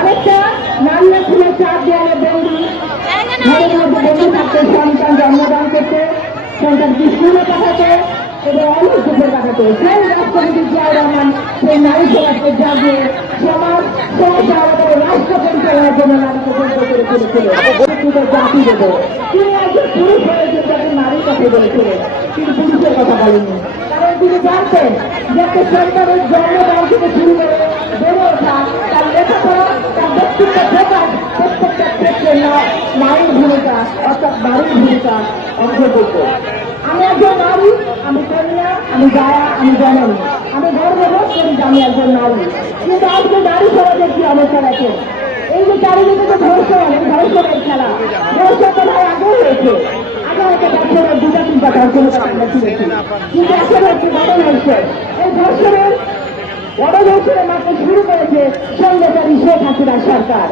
অনেকটা নারীরা ছিল চার দেয়ালে বন্দী, ঘরের মধ্যে বসে থাকতে, সন্তান জন্মদান করতে, সন্তানকে স্কুলে পাঠাতে এবং অনেক যুদ্ধে পাঠাতে। সেই রাষ্ট্রপতি জিয়াউর রহমান সেই নারী সমাজকে জাগিয়ে সমাজ রাষ্ট্র পরিচালনার জন্য নারীকে বন্ধ করে তুলেছিলেন। জাতি দেব তিনি একজন পুরুষ হয়ে যে তাকে নারীর কাছে বলেছিলেন, তিনি পুরুষের কথা বলেননি। কারণ তিনি জানতেন যে একটা সন্তানের জন্মদান থেকে শুরু করে বেড়ে ওঠা, তার লেখাপড়া, তার ব্যক্তিত্ব প্রকাশ প্রত্যেকটা ক্ষেত্রে নারীর ভূমিকা অর্থাৎ নারীর ভূমিকা অগ্রগত। আমি একজন নারী, আমি কন্যা, আমি গায়া, আমি জননী, আমি গর্ববোধ করি যে আমি একজন নারী। কিন্তু আজকে নারী সমাজের কি অবস্থা আছে? এই যে চারিদিকে যে ধর্ষণ, এই ধর্ষণের খেলা, ধর্ষণ তো ভাই আগেও হয়েছে, আগে একটা বছরের দুটা তিনটা ধর্ষণের আমরা শুনেছি, কিন্তু এখন হচ্ছে গণধর্ষণ। এই ধর্ষণের গণধর্ষণের মাত্রা শুরু করেছে স্বৈরাচারী শেখ হাসিনার সরকার।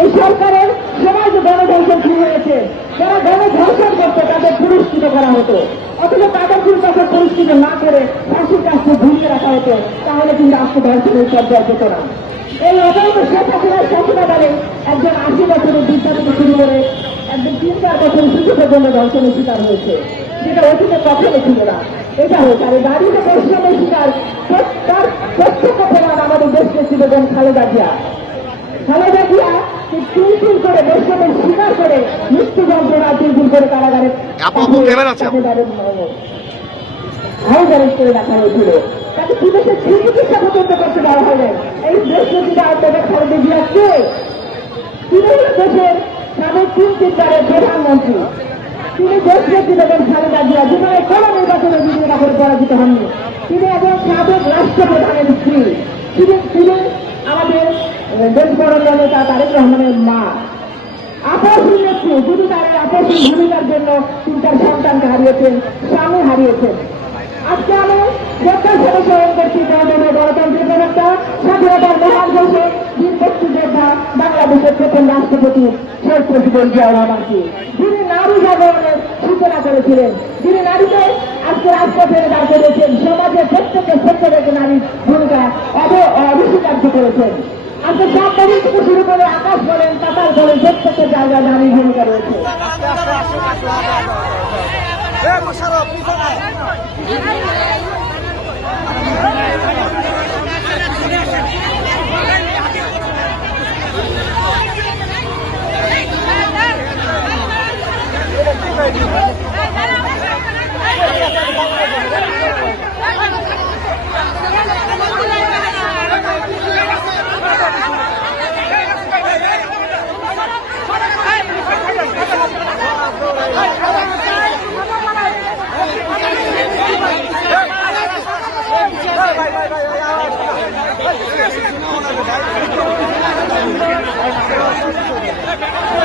এই সরকারের সময় যে গণধর্ষণ শুরু হয়েছে, যারা গণধর্ষণ করতো তাদের পুরস্কৃত করা হতো, অথচ তাদের কাছে পুরস্কৃত না করে ফাঁসির কাছে ঝুলিয়ে রাখা হতো, তাহলে কিন্তু আজকে ধর্ষণের পর্যায়ে যেত না। এই অবৈধ শেখ হাসিনার শাসনাকালে একজন 80 বছরের বৃদ্ধা থেকে শুরু করে একজন 3-4 বছরের শিশু পর্যন্ত ধর্ষণের শিকার হয়েছে, যেটা অতীতে কখনো ছিল না। এটা হয়েছে আর দাঁড়িয়ে পরিশ্রমের শিকার তার প্রত্যক্ষ প্রমাণ আমাদের দেশকে ছিল এবং খালেদা জিয়া তিল করে বৈষম্যের স্বীকার করে মৃত্যু যন্ত্রণা তিল করে কারাগারে করে রাখা হয়েছিল। তাকে বিদেশে চিকিৎসা পর্যন্ত করতে দেওয়া হয়নি। এই দেশ যদি আত্মকে খালেদা জিয়া কে? তিনি দেশের সাবেক 3-3বারের প্রধানমন্ত্রী। তিনি দেশ নেত্রী বেগম খালেদা জিয়া জীবনে কোন নির্বাচনে বিজয়ী করে পরাজিত হননি। তিনি একজন সাবেক রাষ্ট্রপ্রধানের স্ত্রী। তিনি আমাদের দেশ বড় নেতা তারেক রহমানের মা। আপসী নেত্রী, যদি তার আপসী ভূমিকার জন্য তিনি তার সন্তানকে হারিয়েছেন, স্বামী হারিয়েছেন। আজকে আমি যোদ্ধা সদস্য করছি গণতন্ত্রের প্রবক্তা, স্বাধীনতার মহান ঘোষক, বীর মুক্তিযোদ্ধা, বাংলাদেশের প্রথম রাষ্ট্রপতি শেখ প্রেসিডেন্ট জিয়াউর রহমানকে, যিনি নারী জাগরণের সূচনা করেছিলেন, যিনি নারীকে আজকে রাজপথে দাঁড় করেছেন, সমাজের প্রত্যেকের প্রত্যেকের নারীর ভূমিকা অস্বীকার্য করেছেন। আজকে সব নদী থেকে শুরু করে আকাশ বলেন, পাতাল বলেন, প্রত্যেকের জায়গায় নারীর ভূমিকা রয়েছে। Bye.